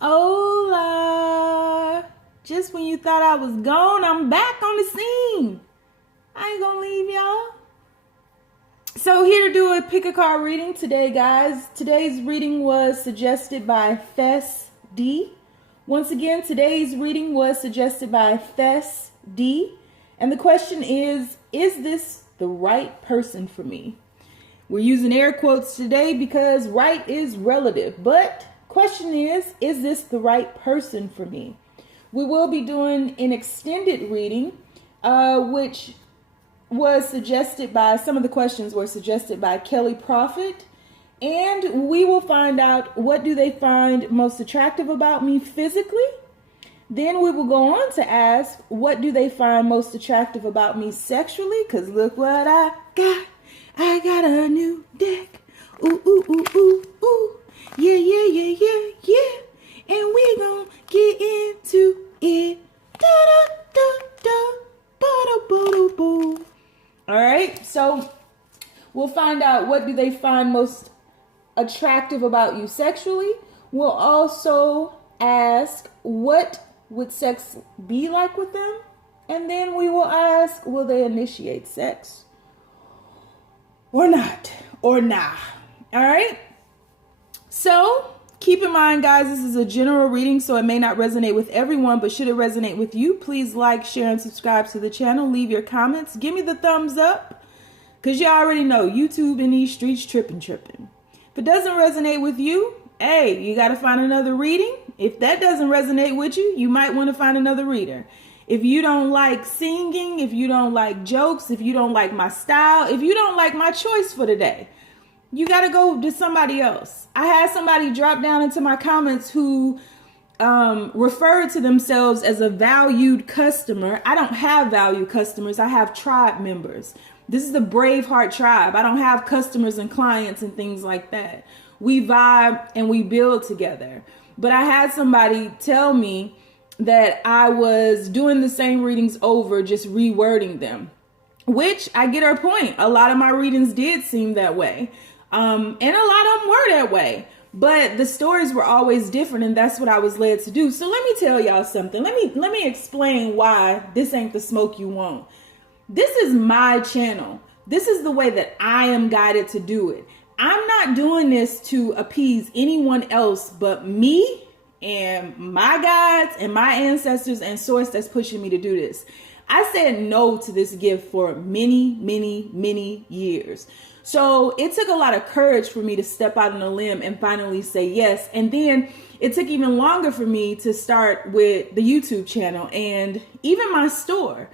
Hola! Just when you thought I was gone, I'm back on the scene. I ain't gonna leave y'all. So here to do a pick a card reading today, guys. Today's reading was suggested by Thes D. Once again, today's reading was suggested by Thes D. And the question is this the right person for me? We're using air quotes today because right is relative, but question is this the right person for me? We will be doing an extended reading, which was suggested by, some of the questions were suggested by Kelly Prophet, and we will find out what do they find most attractive about me physically. Then we will go on to ask what do they find most attractive about me sexually, because look what I got. I got a new deck. Ooh, ooh, ooh, ooh, ooh. Yeah, yeah, yeah, yeah, yeah. And we gon' get into it. Da da da da. Ba da ba da boo. All right, so we'll find out what do they find most attractive about you sexually. We'll also ask what would sex be like with them, and then we will ask, will they initiate sex or not, or nah. All right, so keep in mind, guys, this is a general reading, so it may not resonate with everyone, but should it resonate with you, please like, share, and subscribe to the channel. Leave your comments. Give me the thumbs up, because you already know YouTube in these streets tripping. If it doesn't resonate with you, hey, you got to find another reading. If that doesn't resonate with you, you might want to find another reader. If you don't like singing, if you don't like jokes, if you don't like my style, if you don't like my choice for today, you got to go to somebody else. I had somebody drop down into my comments who referred to themselves as a valued customer. I don't have valued customers. I have tribe members. This is the Braveheart tribe. I don't have customers and clients and things like that. We vibe and we build together. But I had somebody tell me that I was doing the same readings over, just rewording them, which I get her point. A lot of my readings did seem that way. And a lot of them were that way, but the stories were always different, and that's what I was led to do. So let me tell y'all something. Let me explain why this ain't the smoke you want. This is my channel. This is the way that I am guided to do it. I'm not doing this to appease anyone else but me and my guides and my ancestors and source that's pushing me to do this. I said no to this gift for many, many, many years. So it took a lot of courage for me to step out on a limb and finally say yes. And then it took even longer for me to start with the YouTube channel and even my store.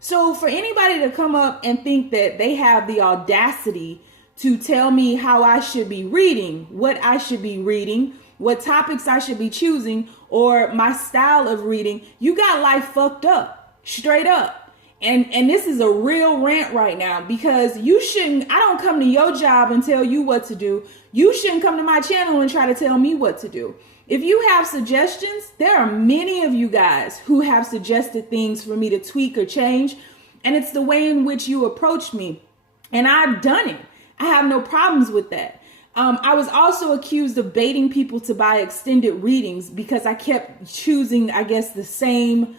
So for anybody to come up and think that they have the audacity to tell me how I should be reading, what I should be reading, what topics I should be choosing, or my style of reading, you got life fucked up, straight up. And this is a real rant right now, because you shouldn't, I don't come to your job and tell you what to do. You shouldn't come to my channel and try to tell me what to do. If you have suggestions, there are many of you guys who have suggested things for me to tweak or change. And it's the way in which you approach me. And I've done it. I have no problems with that. I was also accused of baiting people to buy extended readings because I kept choosing, I guess, the same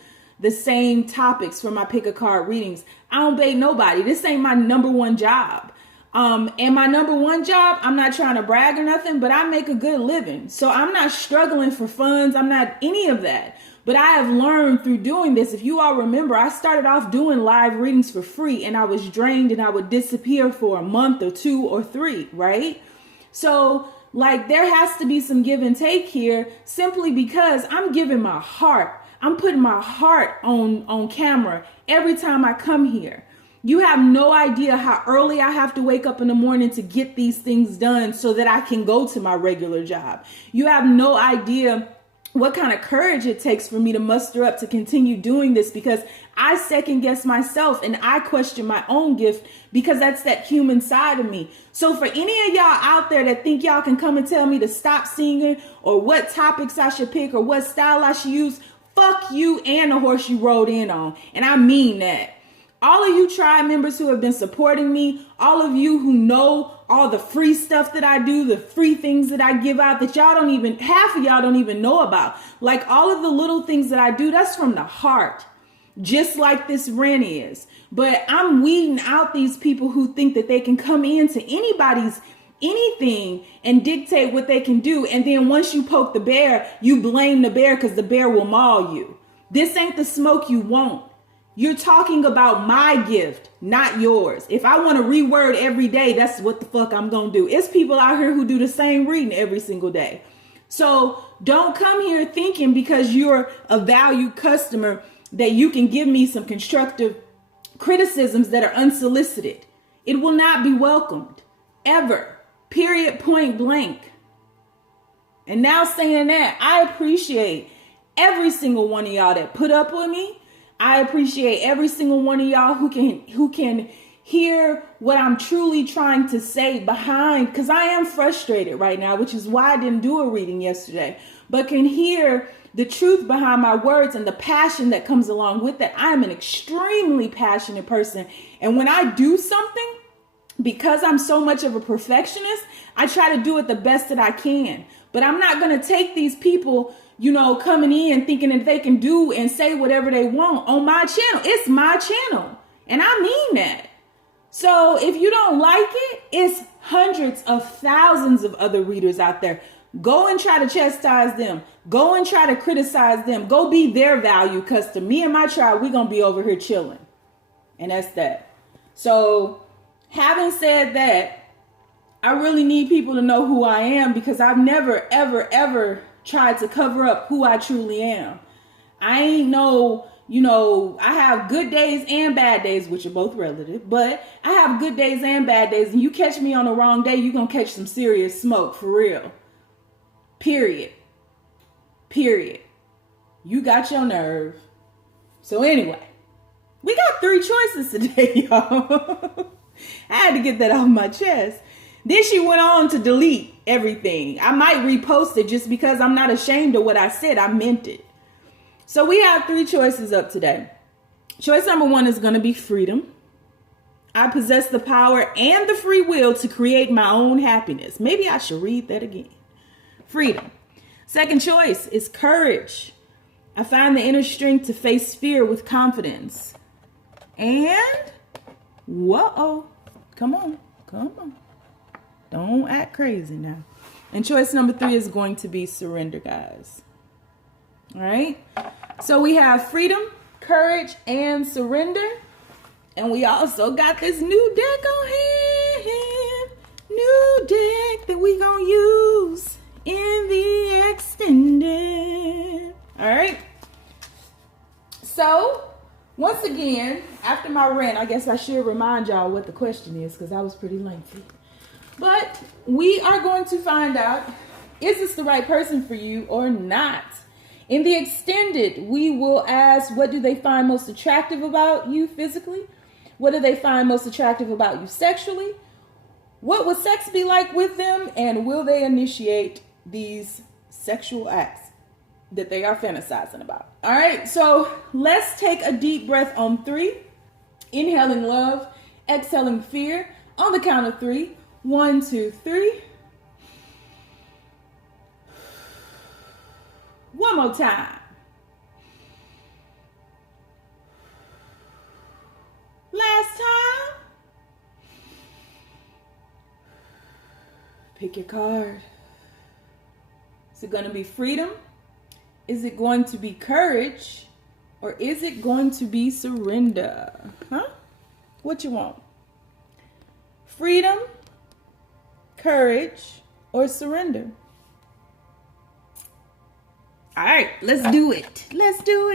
topics for my pick a card readings. I don't bait nobody. This ain't my number one job. And my number one job, I'm not trying to brag or nothing, but I make a good living. So I'm not struggling for funds. I'm not any of that. But I have learned through doing this. If you all remember, I started off doing live readings for free, and I was drained and I would disappear for a month or 2 or 3, right? So like there has to be some give and take here, simply because I'm giving my heart. I'm putting my heart on camera every time I come here. You have no idea how early I have to wake up in the morning to get these things done so that I can go to my regular job. You have no idea what kind of courage it takes for me to muster up to continue doing this, because I second guess myself and I question my own gift, because that's that human side of me. So for any of y'all out there that think y'all can come and tell me to stop singing, or what topics I should pick, or what style I should use, fuck you and the horse you rode in on. And I mean that. All of you tribe members who have been supporting me, all of you who know all the free stuff that I do, the free things that I give out that y'all don't even, half of y'all don't even know about. Like all of the little things that I do, that's from the heart, just like this rant is. But I'm weeding out these people who think that they can come into anybody's anything and dictate what they can do. And then once you poke the bear, you blame the bear because the bear will maul you. This ain't the smoke you want. You're talking about my gift, not yours. If I want to reword every day, that's what the fuck I'm going to do. It's people out here who do the same reading every single day. So don't come here thinking because you're a valued customer that you can give me some constructive criticisms that are unsolicited. It will not be welcomed ever. Period, point blank. And now saying that, I appreciate every single one of y'all that put up with me. I appreciate every single one of y'all who can hear what I'm truly trying to say behind, because I am frustrated right now, which is why I didn't do a reading yesterday, but can hear the truth behind my words and the passion that comes along with it. I am an extremely passionate person. And when I do something, because I'm so much of a perfectionist, I try to do it the best that I can. But I'm not going to take these people, coming in thinking that they can do and say whatever they want on my channel. It's my channel. And I mean that. So if you don't like it, it's hundreds of thousands of other readers out there. Go and try to chastise them. Go and try to criticize them. Go be their value customer. Me and my tribe, we're going to be over here chilling. And that's that. So having said that, I really need people to know who I am, because I've never, ever, ever tried to cover up who I truly am. I ain't I have good days and bad days, which are both relative, but I have good days and bad days. And you catch me on the wrong day, you're going to catch some serious smoke for real. Period. You got your nerve. So anyway, we got 3 choices today, y'all. I had to get that off my chest. Then she went on to delete everything. I might repost it just because I'm not ashamed of what I said. I meant it. So we have 3 choices up today. Choice number 1 is going to be freedom. I possess the power and the free will to create my own happiness. Maybe I should read that again. Freedom. Second choice is courage. I find the inner strength to face fear with confidence. And, come on. Don't act crazy now. And choice number 3 is going to be surrender, guys. All right. So we have freedom, courage, and surrender. And we also got this new deck on hand. New deck that we gonna use in the extended. All right. So once again, after my rant, I guess I should remind y'all what the question is, because that was pretty lengthy. But we are going to find out, is this the right person for you or not? In the extended, we will ask, what do they find most attractive about you physically? What do they find most attractive about you sexually? What would sex be like with them? And will they initiate these sexual acts that they are fantasizing about? All right, so let's take a deep breath on 3. Inhaling love, exhaling fear. On the count of 3. 1, 2, 3. One more time. Last time. Pick your card. Is it going to be freedom? Is it going to be courage? Or is it going to be surrender? What you want? Freedom, courage, or surrender? All right, let's do it. Do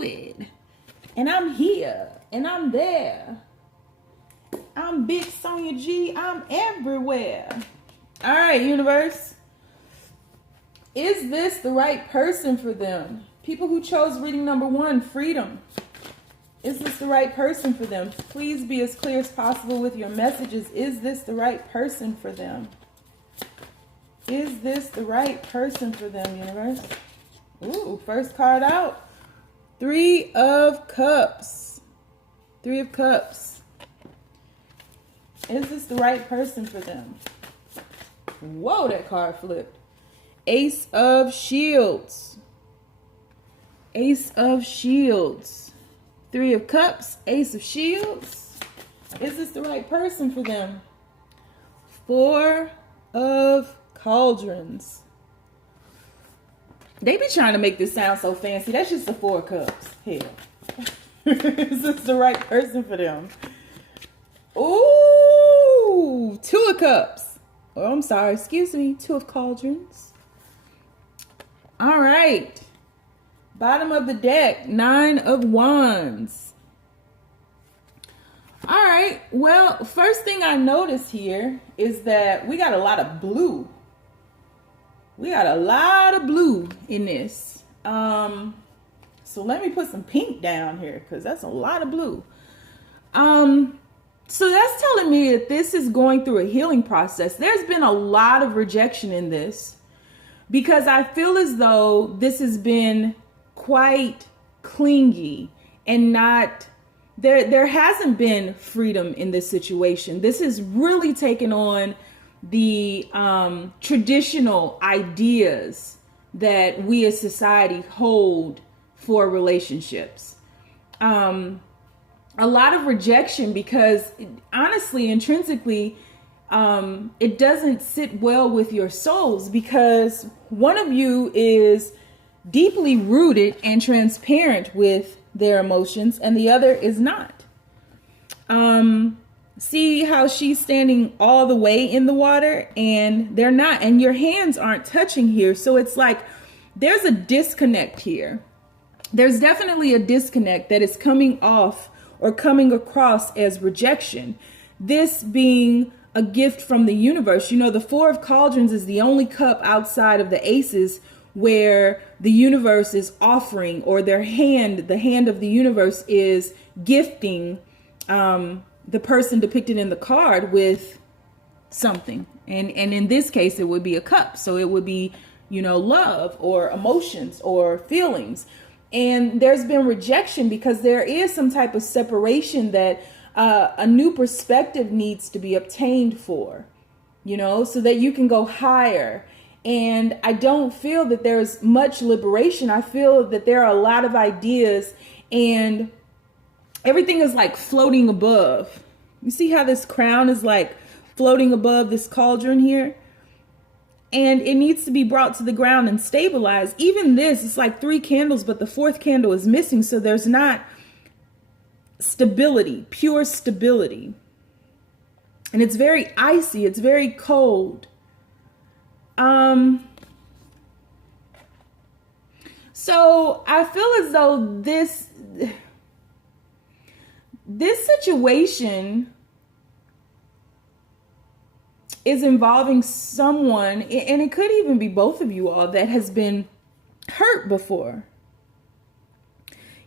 it. And I'm here, and I'm there. I'm Big Sonia G. I'm everywhere. All right, universe. Is this the right person for them? People who chose reading number 1, freedom. Is this the right person for them? Please be as clear as possible with your messages. Is this the right person for them? Is this the right person for them, universe? Ooh, first card out. Three of Cups. Three of Cups. Is this the right person for them? Whoa, that card flipped. Ace of Shields. Ace of Shields. Three of Cups. Ace of Shields. Is this the right person for them? Four of Cauldrons. They be trying to make this sound so fancy. That's just the Four of Cups. Hell. Is this the right person for them? Ooh, Two of Cups. Oh, I'm sorry. Excuse me. Two of Cauldrons. All right. Bottom of the deck. Nine of Wands. All right. Well, first thing I notice here is that we got a lot of blue. We got a lot of blue in this. So let me put some pink down here because that's a lot of blue. So that's telling me that this is going through a healing process. There's been a lot of rejection in this because I feel as though this has been quite clingy and not, there hasn't been freedom in this situation. This has really taken on the traditional ideas that we as society hold for relationships. A lot of rejection because honestly, intrinsically, it doesn't sit well with your souls because one of you is deeply rooted and transparent with their emotions and the other is not. See how she's standing all the way in the water and they're not, and your hands aren't touching here. So it's like there's a disconnect here. There's definitely a disconnect that is coming off or coming across as rejection. This being a gift from the universe. You know, the Four of Cauldrons is the only cup outside of the aces where the universe is offering, or their hand, the hand of the universe is gifting the person depicted in the card with something. And in this case, it would be a cup. So it would be, you know, love or emotions or feelings. And there's been rejection because there is some type of separation that a new perspective needs to be obtained for, you know, so that you can go higher. And I don't feel that there's much liberation. I feel that there are a lot of ideas and everything is like floating above. You see how this crown is like floating above this cauldron here? And it needs to be brought to the ground and stabilized. Even this, it's like 3 candles, but the 4th candle is missing. So there's not stability, pure stability. And it's very icy. It's very cold. So I feel as though this situation is involving someone, and it could even be both of you all, that has been hurt before.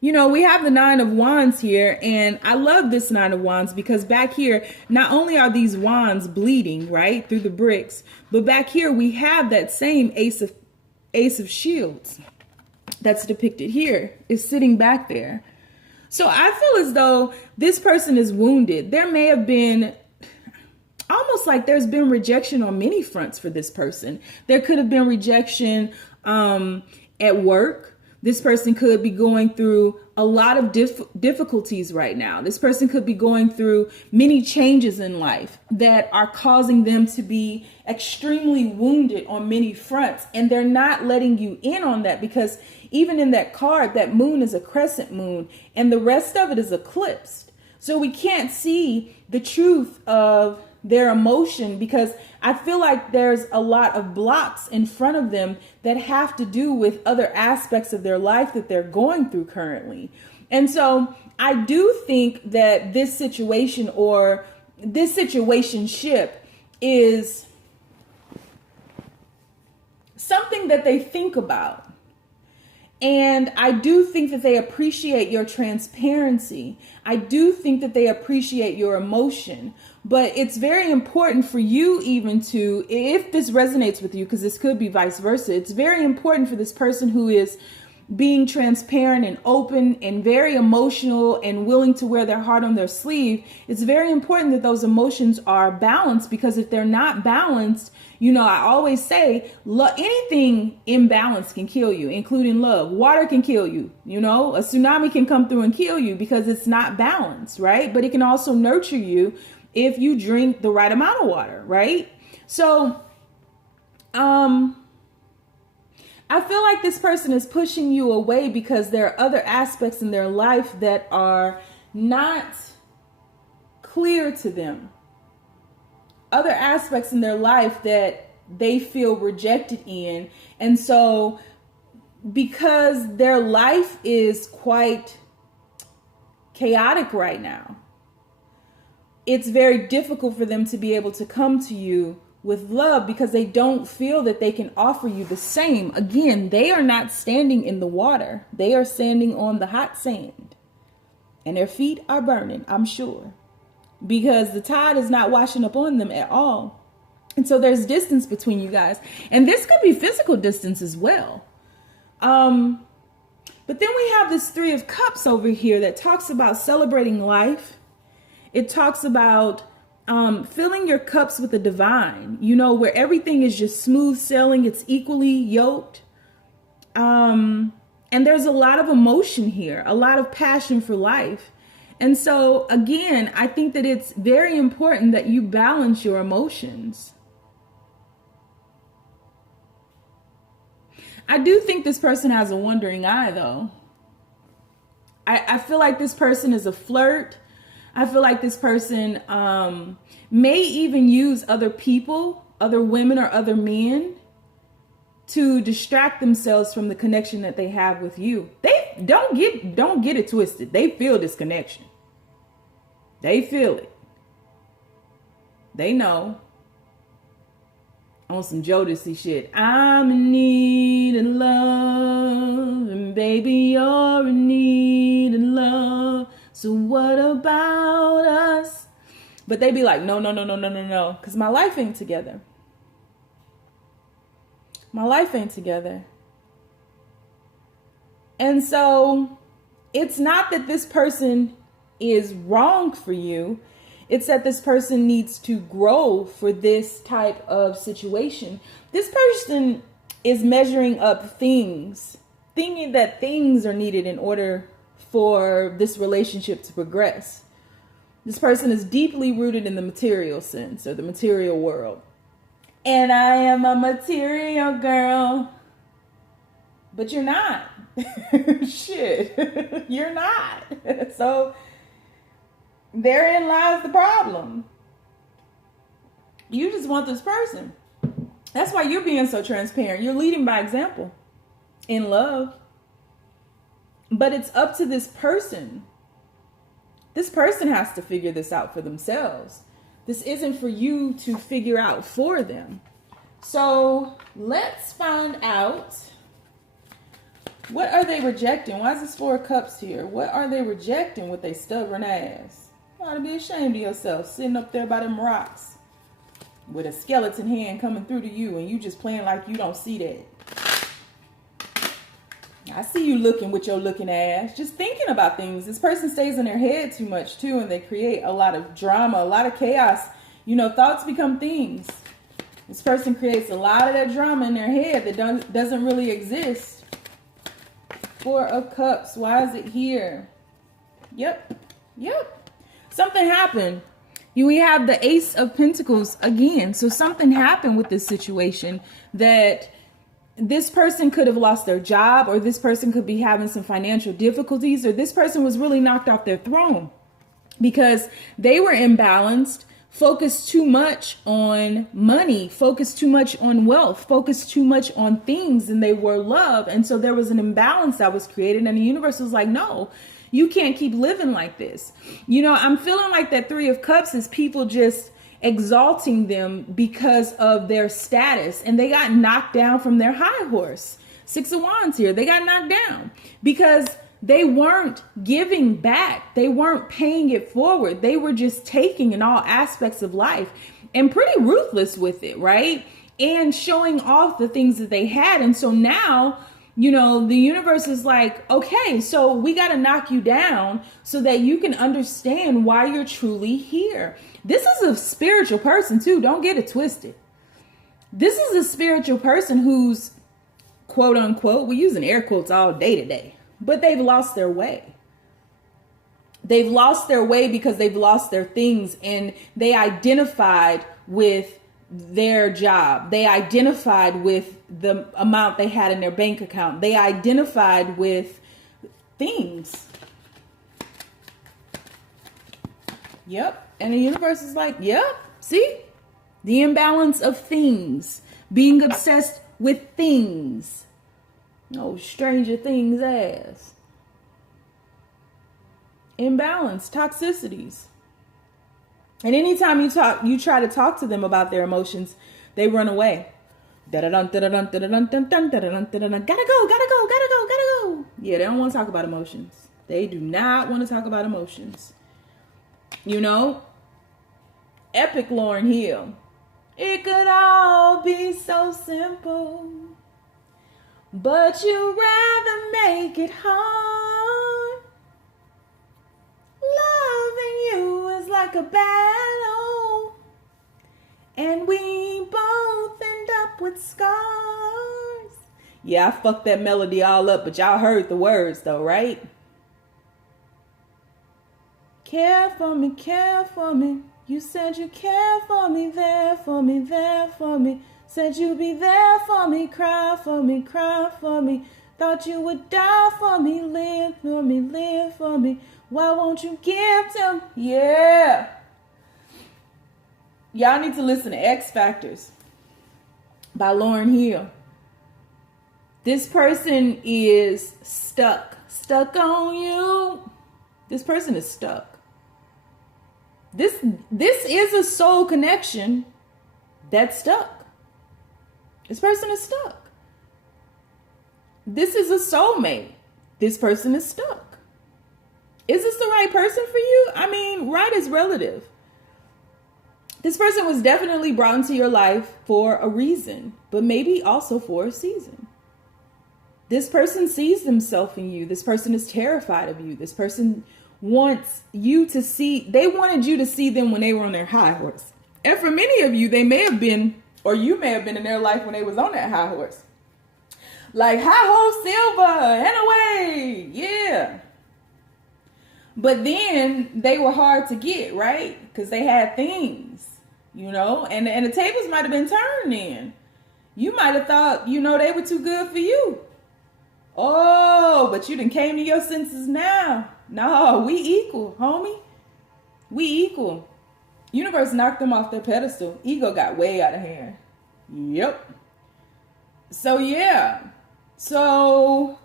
You know, we have the 9 of Wands here, and I love this 9 of Wands because back here, not only are these wands bleeding, right, through the bricks, but back here we have that same Ace of Shields that's depicted here is sitting back there. So I feel as though this person is wounded. There may have been almost like there's been rejection on many fronts for this person. There could have been rejection at work. This person could be going through a lot of difficulties right now. This person could be going through many changes in life that are causing them to be extremely wounded on many fronts. And they're not letting you in on that because even in that card, that moon is a crescent moon and the rest of it is eclipsed. So we can't see the truth of their emotion because I feel like there's a lot of blocks in front of them that have to do with other aspects of their life that they're going through currently. And so I do think that this situation or this situationship is something that they think about. And I do think that they appreciate your transparency. I do think that they appreciate your emotion. But it's very important for you even to, if this resonates with you, because this could be vice versa, it's very important for this person who is being transparent and open and very emotional and willing to wear their heart on their sleeve, it's very important that those emotions are balanced, because if they're not balanced, I always say anything imbalance can kill you, including love. Water can kill you, a tsunami can come through and kill you because it's not balanced, right? But it can also nurture you if you drink the right amount of water, right? So, I feel like this person is pushing you away because there are other aspects in their life that are not clear to them. Other aspects in their life that they feel rejected in. And so because their life is quite chaotic right now, it's very difficult for them to be able to come to you with love because they don't feel that they can offer you the same. Again, they are not standing in the water. They are standing on the hot sand. And their feet are burning, I'm sure, because the tide is not washing up on them at all. And so there's distance between you guys. And this could be physical distance as well. But then we have this 3 of Cups over here that talks about celebrating life. It talks about filling your cups with the divine, where everything is just smooth sailing. It's equally yoked. And there's a lot of emotion here, a lot of passion for life. And so, again, I think that it's very important that you balance your emotions. I do think this person has a wandering eye, though. I feel like this person is a flirt. I feel like this person may even use other people, other women or other men, to distract themselves from the connection that they have with you. They don't get it twisted. They feel this connection. They feel it. They know. On some Jodeci shit. I'm in need of love, and baby, you're in need of love. So what about us? But they be like, no, because my life ain't together. My life ain't together. And so it's not that this person is wrong for you. It's that this person needs to grow for this type of situation. This person is measuring up things, thinking that things are needed in order for this relationship to progress. This person is deeply rooted in the material sense, or the material world. And I am a material girl. But you're not. Shit. You're not. So therein lies the problem. You just want this person. That's why you're being so transparent. You're leading by example in love. But it's up to this person. This person has to figure this out for themselves. This isn't for you to figure out for them. So let's find out, what are they rejecting? Why is this 4 of Cups here? What are they rejecting with their stubborn ass? You ought to be ashamed of yourself, sitting up there by them rocks with a skeleton hand coming through to you, and you just playing like you don't see that. I see you looking with your looking ass, just thinking about things. This person stays in their head too much too, and they create a lot of drama, a lot of chaos. Thoughts become things. This person creates a lot of that drama in their head that doesn't really exist. 4 of Cups. Why is it here? Yep. Something happened. We have the Ace of Pentacles again. So something happened with this situation that this person could have lost their job, or this person could be having some financial difficulties, or this person was really knocked off their throne because they were imbalanced, focused too much on money, focused too much on wealth, focused too much on things than they were love. And so there was an imbalance that was created, and the universe was like, no, you can't keep living like this. I'm feeling like that 3 of Cups is people just exalting them because of their status, and they got knocked down from their high horse. 6 of Wands here. They got knocked down because they weren't giving back. They weren't paying it forward. They were just taking in all aspects of life and pretty ruthless with it, right? And showing off the things that they had. And so now The universe is like, okay, so we got to knock you down so that you can understand why you're truly here. This is a spiritual person too. Don't get it twisted. This is a spiritual person who's, quote unquote, we're using air quotes all day today, but they've lost their way. They've lost their way because they've lost their things, and they identified with their job. They identified with the amount they had in their bank account. They identified with things. Yep. And the universe is like, yep, see? The imbalance of things. Being obsessed with things. No Stranger Things ass. Imbalance, toxicities. And anytime you try to talk to them about their emotions, they run away. Gotta go. Yeah, they don't want to talk about emotions. They do not want to talk about emotions. Epic Lauryn Hill. It could all be so simple, but you'd rather make it hard. Loving you is like a battle, and we both end up with scars. Yeah, I fucked that melody all up, but y'all heard the words though, right? Care for me, care for me. You said you care for me, there for me, there for me. Said you'd be there for me, cry for me, cry for me. Thought you would die for me, live for me, live for me. Why won't you give to me? Yeah. Y'all need to listen to X Factors by Lauryn Hill. This person is stuck. Stuck on you. This person is stuck. This is a soul connection that's stuck. This person is stuck. This is a soulmate. This person is stuck. Is this the right person for you? I mean, right is relative. This person was definitely brought into your life for a reason, but maybe also for a season. This person sees themselves in you. This person is terrified of you. This person wants you to see, they wanted you to see them when they were on their high horse. And for many of you, they may have been, or you may have been in their life when they was on that high horse. Like, hi-ho, silver, and away, yeah. But then they were hard to get, right? Because they had things, and the tables might have been turned then. You might have thought, they were too good for you. Oh, but you done came to your senses now. No, we equal, homie. We equal. Universe knocked them off their pedestal. Ego got way out of hand. Yep. So, yeah. So,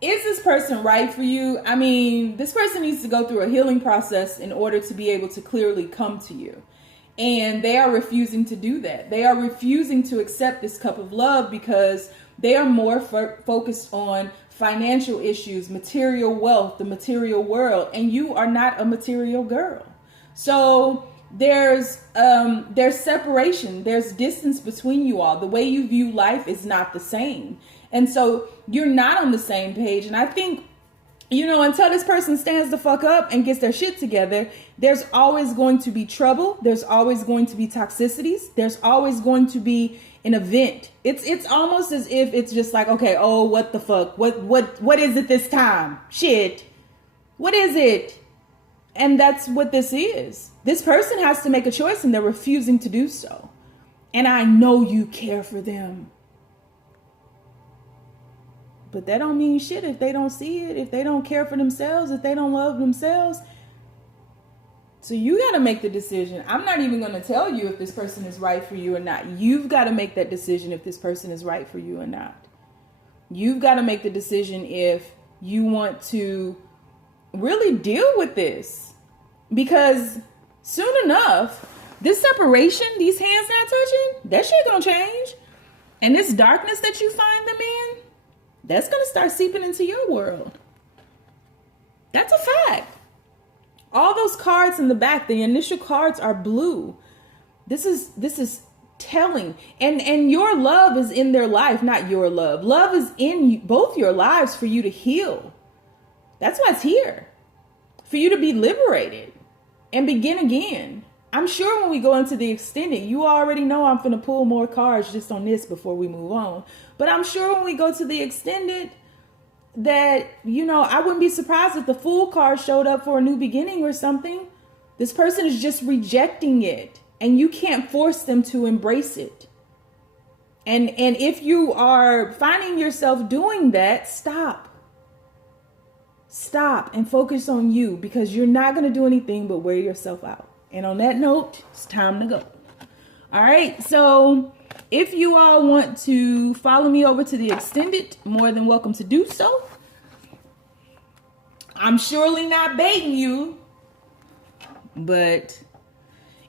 is this person right for you? I mean, this person needs to go through a healing process in order to be able to clearly come to you. And they are refusing to do that. They are refusing to accept this cup of love because they are more focused on financial issues, material wealth, the material world, and you are not a material girl. So there's separation, there's distance between you all. The way you view life is not the same. And so you're not on the same page. And I think, until this person stands the fuck up and gets their shit together, there's always going to be trouble. There's always going to be toxicities. There's always going to be an event. It's almost as if it's just like, okay, oh, what the fuck? What is it this time? Shit. What is it? And that's what this is. This person has to make a choice and they're refusing to do so. And I know you care for them. But that don't mean shit if they don't see it, if they don't care for themselves, if they don't love themselves. So you got to make the decision. I'm not even going to tell you if this person is right for you or not. You've got to make that decision if this person is right for you or not. You've got to make the decision if you want to really deal with this. Because soon enough, this separation, these hands not touching, that shit gonna change. And this darkness that you find them in, that's gonna start seeping into your world. That's a fact. All those cards in the back, the initial cards are blue. This is telling, and your love is in their life, not your love. Love is in both your lives for you to heal. That's why it's here. For you to be liberated and begin again. I'm sure when we go into the extended, you already know I'm going to pull more cards just on this before we move on. But I'm sure when we go to the extended that, you know, I wouldn't be surprised if the Fool card showed up for a new beginning or something. This person is just rejecting it, and you can't force them to embrace it. And if you are finding yourself doing that, stop. Stop and focus on you, because you're not going to do anything but wear yourself out. And on that note, it's time to go. All right. So if you all want to follow me over to the extended, more than welcome to do so. I'm surely not baiting you, but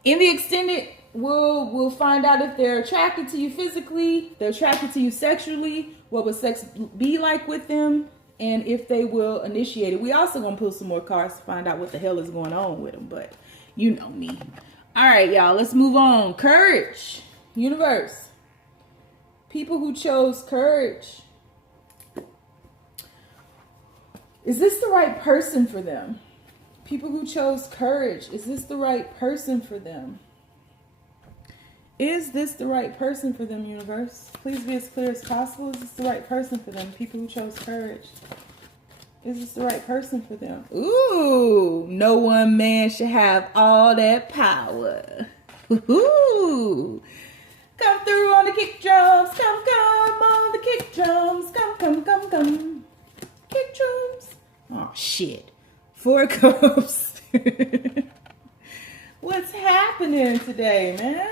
in the extended, we'll find out if they're attracted to you physically, they're attracted to you sexually, what would sex be like with them, and if they will initiate it. We also gonna pull some more cards to find out what the hell is going on with them, but you know me. All right, y'all, let's move on. Courage, universe. People who chose courage. Is this the right person for them? People who chose courage. Is this the right person for them? Is this the right person for them, universe? Please be as clear as possible. Is this the right person for them? People who chose courage. Is this the right person for them? Ooh, no one man should have all that power. Ooh. Come through on the kick drums. Come on the kick drums. Come. Kick drums. Oh, shit. 4 cups. What's happening today, man?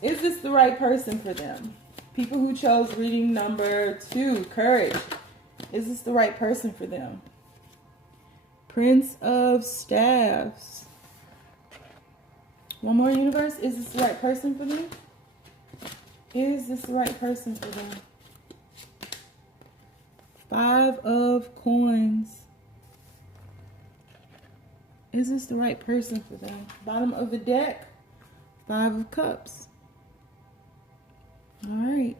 Is this the right person for them? People who chose reading number 2, courage. Is this the right person for them? Prince of Staffs. One more, universe. Is this the right person for them? Is this the right person for them? 5 of Coins. Is this the right person for them? Bottom of the deck, 5 of Cups. All right.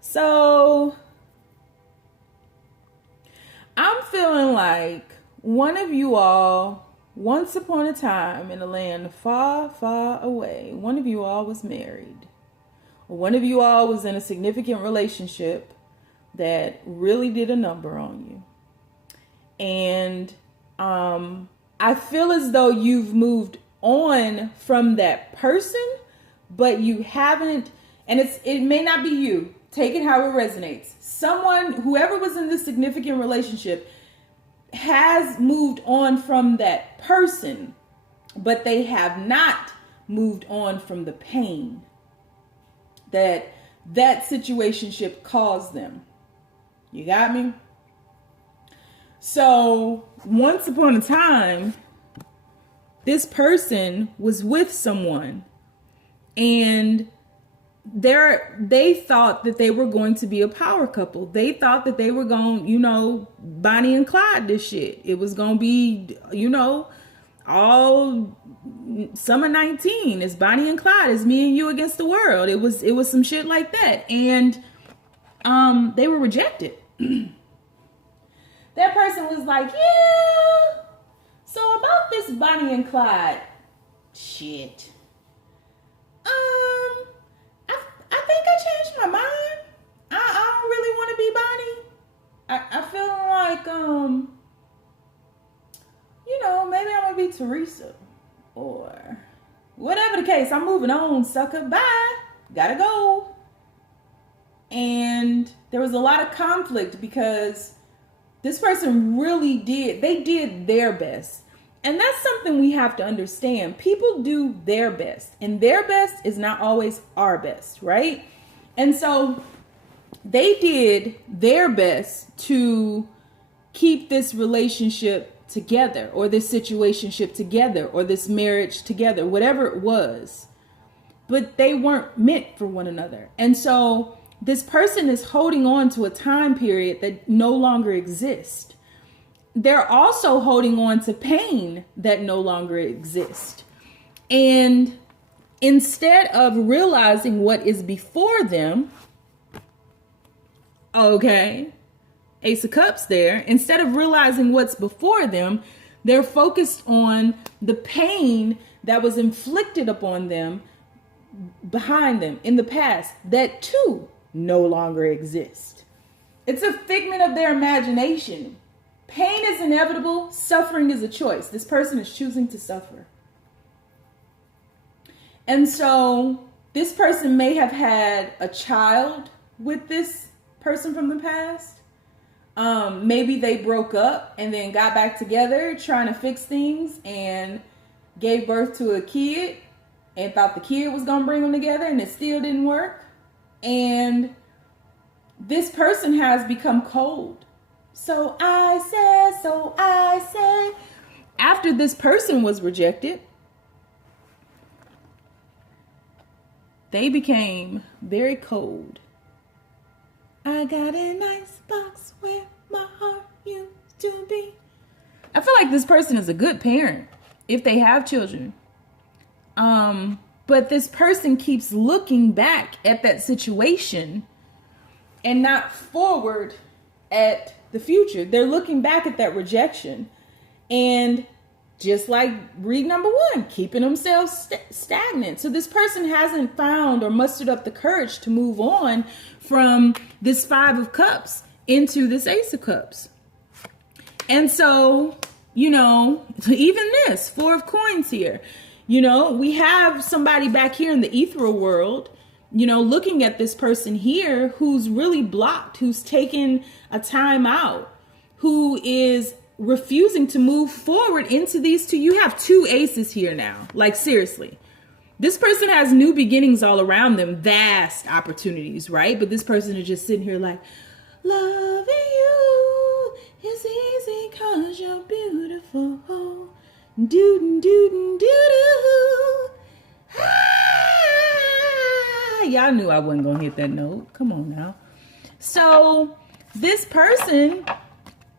So I'm feeling like one of you all, once upon a time in a land far, far away, one of you all was married. Or one of you all was in a significant relationship that really did a number on you. And I feel as though you've moved on from that person, but you haven't, and it may not be you. Take it how it resonates. Someone, whoever was in this significant relationship, has moved on from that person, but they have not moved on from the pain that situationship caused them. You got me? So once upon a time, this person was with someone, and they thought that they were going to be a power couple. They thought that they were going, Bonnie and Clyde this shit. It was going to be, all summer 19. It's Bonnie and Clyde. It's me and you against the world. It was some shit like that. And they were rejected. That person was like, yeah, so about this Bonnie and Clyde shit. I think I changed my mind. I don't really want to be Bonnie. I feel like, maybe I'm going to be Teresa. Or whatever the case, I'm moving on, sucker. Bye. Gotta go. And there was a lot of conflict because this person really did their best. And that's something we have to understand. People do their best, and their best is not always our best, right? And so they did their best to keep this relationship together, or this situationship together, or this marriage together, whatever it was. But they weren't meant for one another. And so this person is holding on to a time period that no longer exists. They're also holding on to pain that no longer exists. And instead of realizing what is before them, okay, Ace of Cups there, instead of realizing what's before them, they're focused on the pain that was inflicted upon them behind them in the past that too no longer exist. It's a figment of their imagination. Pain is inevitable. Suffering is a choice. This person is choosing to suffer. And so this person may have had a child with this person from the past. Maybe they broke up and then got back together trying to fix things and gave birth to a kid and thought the kid was going to bring them together, and it still didn't work. And this person has become cold. So I said, after this person was rejected, they became very cold. I got a nice box where my heart used to be. I feel like this person is a good parent if they have children. But this person keeps looking back at that situation and not forward at the future. They're looking back at that rejection. And just like read number 1, keeping themselves stagnant. So this person hasn't found or mustered up the courage to move on from this 5 of Cups into this Ace of Cups. And so, even this 4 of Coins here, we have somebody back here in the ethereal world, looking at this person here who's really blocked, who's taken a time out, who is refusing to move forward into these 2. You have 2 aces here now. Like, seriously. This person has new beginnings all around them, vast opportunities, right? But this person is just sitting here like, loving you is easy 'cause you're beautiful. Do-do-do-do-do. Ah, y'all knew I wasn't going to hit that note. Come on now. So this person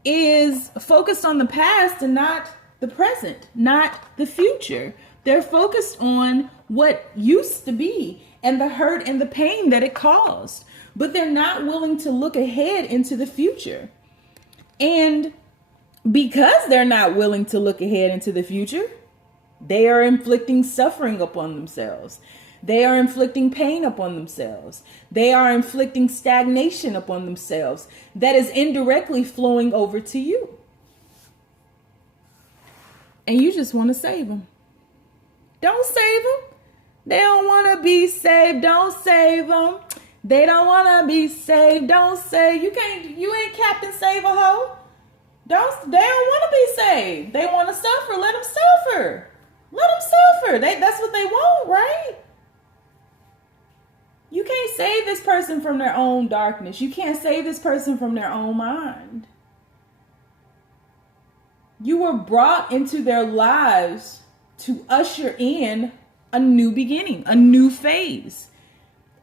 is focused on the past and not the present, not the future. They're focused on what used to be and the hurt and the pain that it caused, but they're not willing to look ahead into the future. And because they're not willing to look ahead into the future, they are inflicting suffering upon themselves. They are inflicting pain upon themselves. They are inflicting stagnation upon themselves that is indirectly flowing over to you. And you just want to save them. Don't save them. They don't want to be saved. Don't save them. They don't want to be saved. Don't save. You ain't Captain Save a Hoe. They don't want to be saved. They want to suffer. Let them suffer. Let them suffer. That's what they want, right? You can't save this person from their own darkness. You can't save this person from their own mind. You were brought into their lives to usher in a new beginning, a new phase.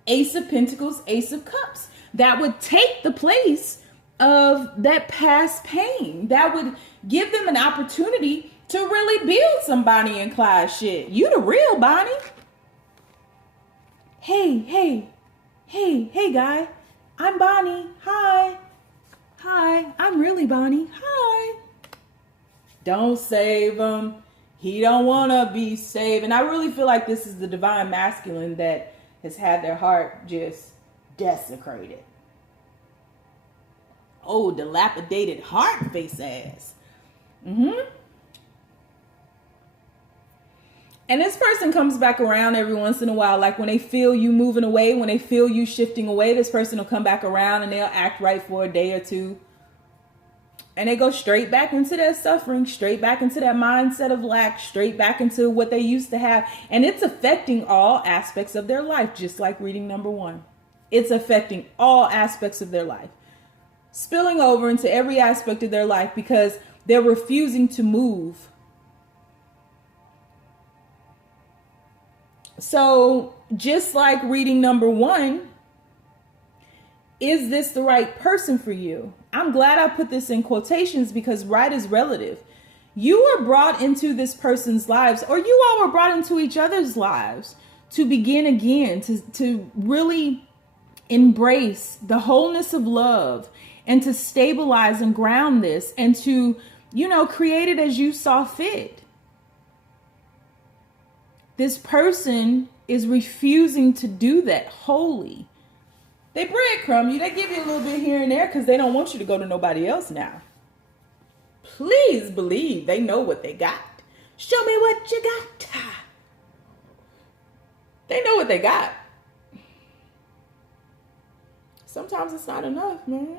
Ace of Pentacles, Ace of Cups. That would take the place of that past pain. That would give them an opportunity to really build some Bonnie and Clyde shit. You the real Bonnie. Hey guy. I'm Bonnie. Hi, I'm really Bonnie. Hi. Don't save him. He don't want to be saved. And I really feel like this is the divine masculine that has had their heart just desecrated. Oh, dilapidated heart face ass. And this person comes back around every once in a while. Like when they feel you moving away, when they feel you shifting away, this person will come back around and they'll act right for a day or two. And they go straight back into their suffering, straight back into that mindset of lack, straight back into what they used to have. And it's affecting all aspects of their life, just like reading number 1. It's affecting all aspects of their life, spilling over into every aspect of their life because they're refusing to move. So just like reading number 1, is this the right person for you? I'm glad I put this in quotations because right is relative. You were brought into this person's lives, or you all were brought into each other's lives to begin again, to really embrace the wholeness of love and to stabilize and ground this and to, create it as you saw fit. This person is refusing to do that wholly. They breadcrumb you. They give you a little bit here and there because they don't want you to go to nobody else now. Please believe they know what they got. Show me what you got. They know what they got. Sometimes it's not enough, man.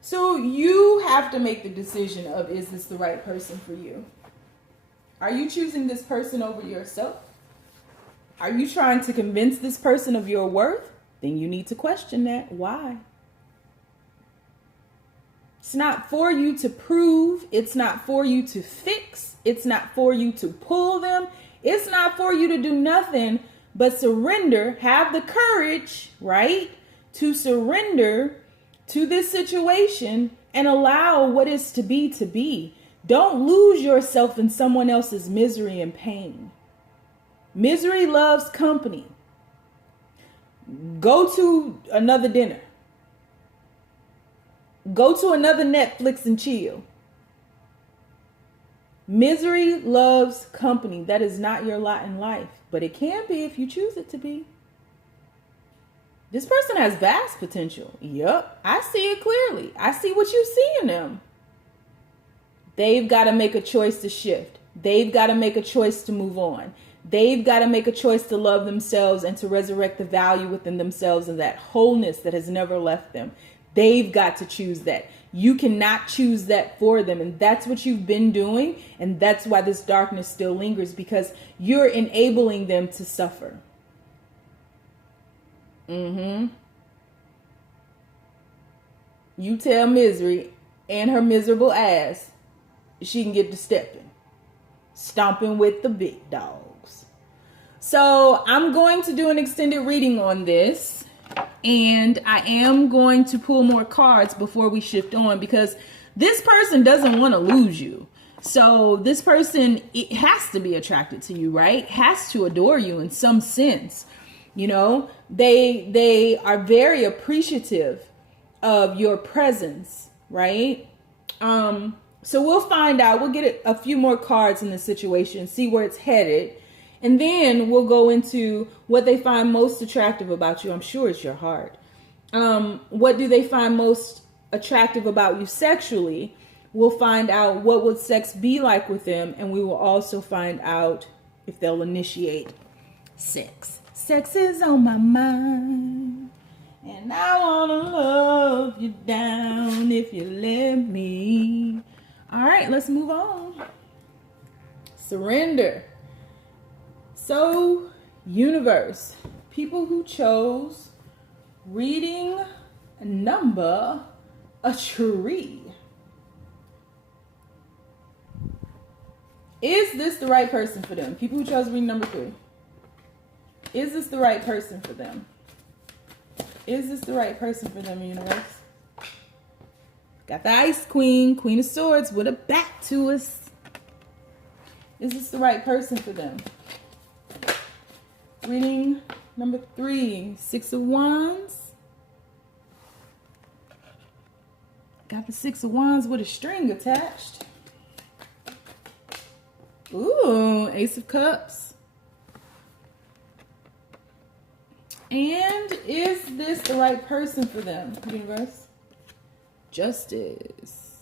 So you have to make the decision of, is this the right person for you? Are you choosing this person over yourself? Are you trying to convince this person of your worth? Then you need to question that. Why? It's not for you to prove. It's not for you to fix. It's not for you to pull them. It's not for you to do nothing but surrender. Have the courage, right, to surrender to this situation and allow what is to be to be. Don't lose yourself in someone else's misery and pain. Misery loves company. Go to another dinner. Go to another Netflix and chill. Misery loves company. That is not your lot in life, but it can be if you choose it to be. This person has vast potential. Yup, I see it clearly. I see what you see in them. They've got to make a choice to shift. They've got to make a choice to move on. They've got to make a choice to love themselves and to resurrect the value within themselves and that wholeness that has never left them. They've got to choose that. You cannot choose that for them. And that's what you've been doing. And that's why this darkness still lingers, because you're enabling them to suffer. You tell misery and her miserable ass she can get to stomping with the big dogs. So I'm going to do an extended reading on this, and I am going to pull more cards before we shift on, because this person doesn't want to lose you. So this person, it has to be attracted to you, right? Has to adore you in some sense. They are very appreciative of your presence, right? So we'll find out. We'll get a few more cards in the situation, see where it's headed. And then we'll go into what they find most attractive about you. I'm sure it's your heart. What do they find most attractive about you sexually? We'll find out what would sex be like with them. And we will also find out if they'll initiate sex. Sex is on my mind. And I want to love you down if you let me. All right, let's move on. Surrender. So, universe, people who chose reading number a tree. Is this the right person for them? People who chose reading number 3. Is this the right person for them? Is this the right person for them, universe? Got the Ice Queen, Queen of Swords with a back to us. Is this the right person for them? Reading number 3, 6 of Wands. Got the 6 of Wands with a string attached. Ooh, Ace of Cups. And is this the right person for them, universe? Justice.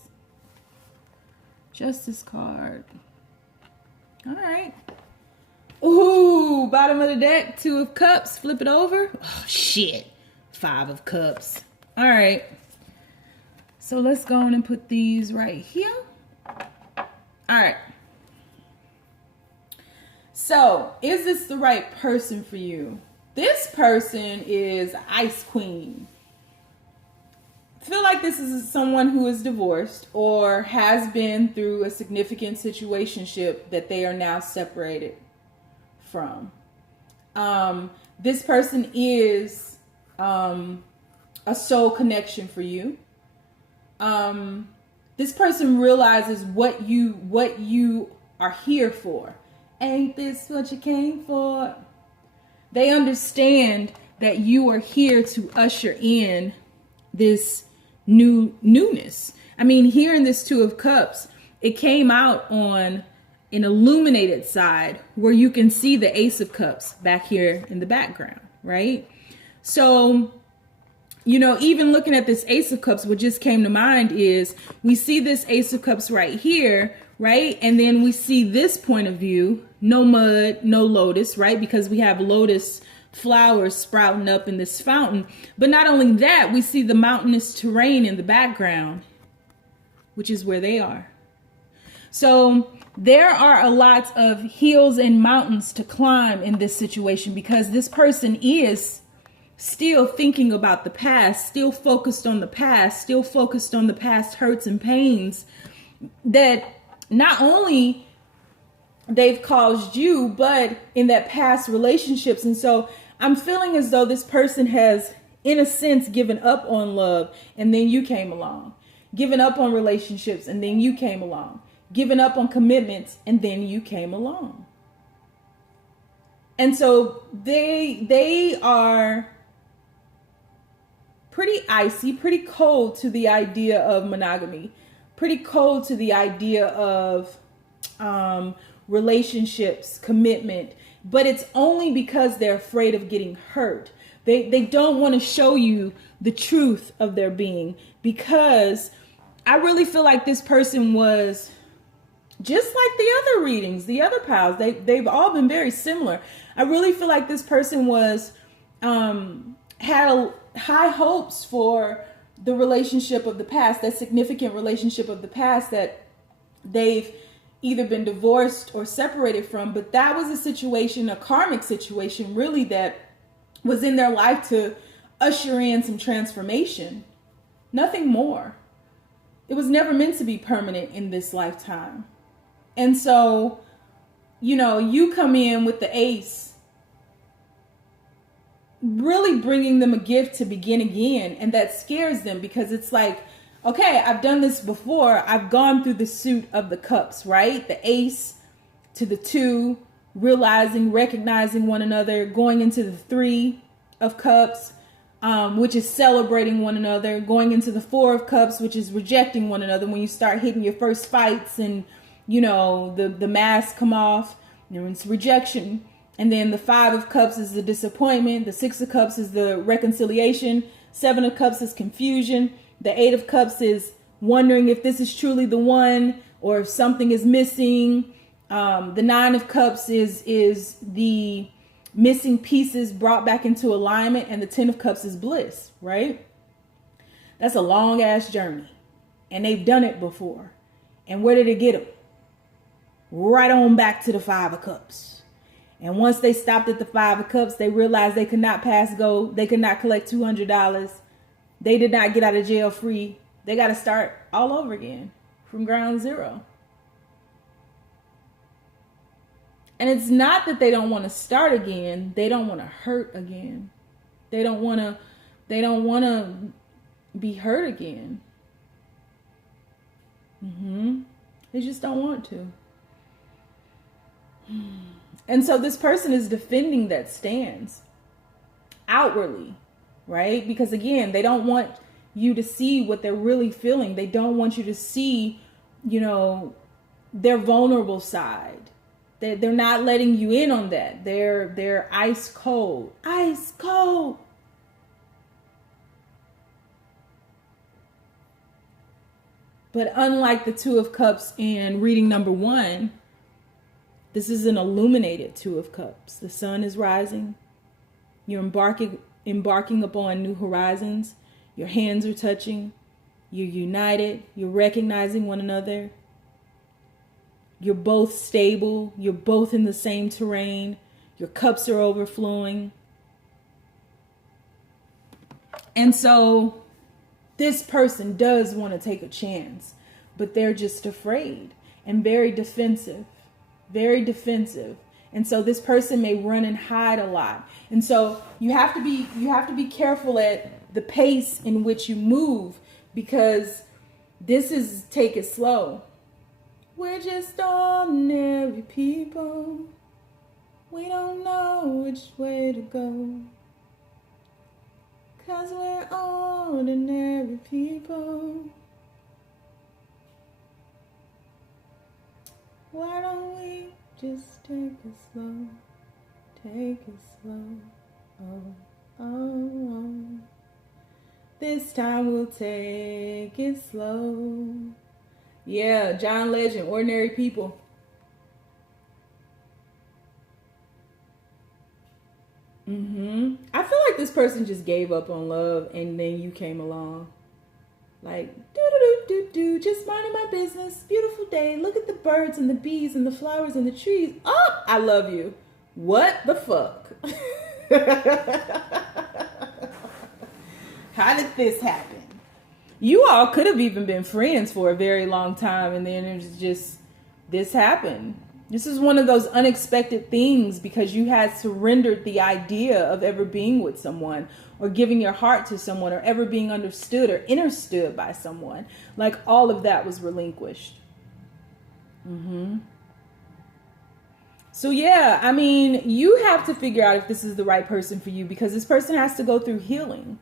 Justice card. All right. Ooh, bottom of the deck, 2 of Cups. Flip it over. Oh, shit. 5 of Cups. All right. So let's go on and put these right here. All right. So, is this the right person for you? This person is Ice Queen. I feel like this is someone who is divorced or has been through a significant situationship that they are now separated from. This person is a soul connection for you. This person realizes what you are here for, Ain't this what you came for? They understand that you are here to usher in this newness. I mean, here in this Two of Cups, it came out on an illuminated side where you can see the Ace of Cups back here in the background, right? So, you know, even looking at this Ace of Cups, what just came to mind is we see this Ace of Cups right here, right? And then we see this point of view, no mud, no lotus, right? Because we have lotus flowers sprouting up in this fountain. But not only that, we see the mountainous terrain in the background, which is where they are. So there are a lot of hills and mountains to climb in this situation because this person is still thinking about the past, still focused on the past, still focused on the past hurts and pains that not only they've caused you, but in that past relationships. And so I'm feeling as though this person has, in a sense, given up on love, and then you came along. Given up on relationships, and then you came along. Given up on commitments, and then you came along. And so they are pretty icy, pretty cold to the idea of monogamy, pretty cold to the idea of relationships, commitment, but it's only because they're afraid of getting hurt. They don't want to show you the truth of their being, because I really feel like this person was just like the other readings, the other piles. They've all been very similar. I really feel like this person was had high hopes for the relationship of the past, that significant relationship of the past that they've either been divorced or separated from. But that was a situation, a karmic situation, really, that was in their life to usher in some transformation. Nothing more. It was never meant to be permanent in this lifetime. And so, you know, you come in with the ace, really bringing them a gift to begin again. And that scares them because it's like, okay, I've done this before. I've gone through the suit of the cups, right? The ace to the two, realizing, recognizing one another, going into the Three of Cups, which is celebrating one another, going into the Four of Cups, which is rejecting one another. When you start hitting your first fights and, you know, the masks come off, it's rejection. And then the Five of Cups is the disappointment. The Six of Cups is the reconciliation. Seven of Cups is confusion. The Eight of Cups is wondering if this is truly the one or if something is missing. The Nine of Cups is the missing pieces brought back into alignment. And the Ten of Cups is bliss, right? That's a long ass journey. And they've done it before. And where did it get them? Right on back to the Five of Cups. And once they stopped at the Five of Cups, they realized they could not pass go. They could not collect $200. They did not get out of jail free. They got to start all over again from ground zero. And it's not that they don't want to start again. They don't want to hurt again. They don't want to be hurt again. They just don't want to. And so this person is defending that stance outwardly, right? Because again, they don't want you to see what they're really feeling. They don't want you to see, you know, their vulnerable side. They're not letting you in on that. They're ice cold. Ice cold. But unlike the Two of Cups in reading number 1, this is an illuminated Two of Cups. The sun is rising. You're embarking upon new horizons. Your hands are touching. You're united. You're recognizing one another. You're both stable. You're both in the same terrain. Your cups are overflowing. And so this person does want to take a chance, but they're just afraid and very defensive. Very defensive. And so this person may run and hide a lot. And so you have to be careful at the pace in which you move, because this is take it slow. We're just ordinary people. We don't know which way to go. 'Cause we're ordinary people. Why don't we just take it slow? Take it slow. Oh, oh, oh. This time we'll take it slow. Yeah, John Legend, Ordinary People. I feel like this person just gave up on love and then you came along. Like, do, just minding my business. Beautiful day. Look at the birds and the bees and the flowers and the trees. Oh, I love you. What the fuck? How did this happen? You all could have even been friends for a very long time, and then it was just, this happened. This is one of those unexpected things because you had surrendered the idea of ever being with someone or giving your heart to someone or ever being understood or understood by someone. Like all of that was relinquished. So yeah, I mean, you have to figure out if this is the right person for you because this person has to go through healing.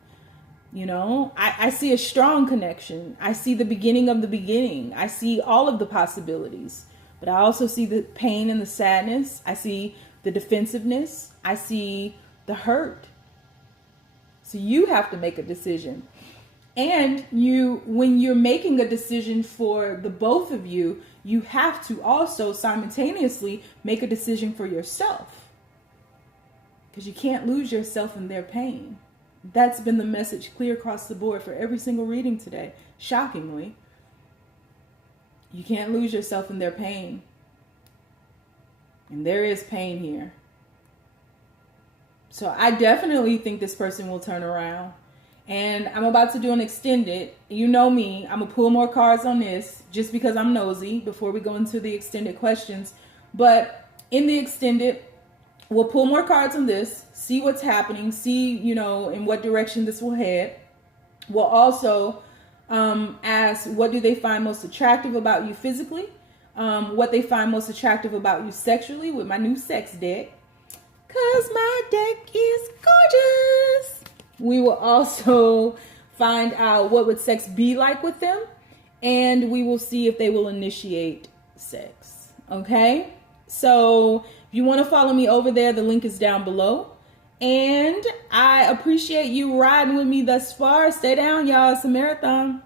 You know, I see a strong connection. I see the beginning of the beginning. I see all of the possibilities. But I also see the pain and the sadness. I see the defensiveness. I see the hurt. So you have to make a decision. And when you're making a decision for the both of you, you have to also simultaneously make a decision for yourself. Because you can't lose yourself in their pain. That's been the message clear across the board for every single reading today. Shockingly. You can't lose yourself in their pain. And there is pain here. So I definitely think this person will turn around. And I'm about to do an extended. You know me. I'm going to pull more cards on this just because I'm nosy before we go into the extended questions. But in the extended, we'll pull more cards on this, see what's happening, see, in what direction this will head. We'll also ask, what do they find most attractive about you physically? What they find most attractive about you sexually with my new sex deck. 'Cause my deck is gorgeous. We will also find out what would sex be like with them. And we will see if they will initiate sex. Okay? So if you want to follow me over there, the link is down below. And I appreciate you riding with me thus far. Stay down, y'all. It's a marathon.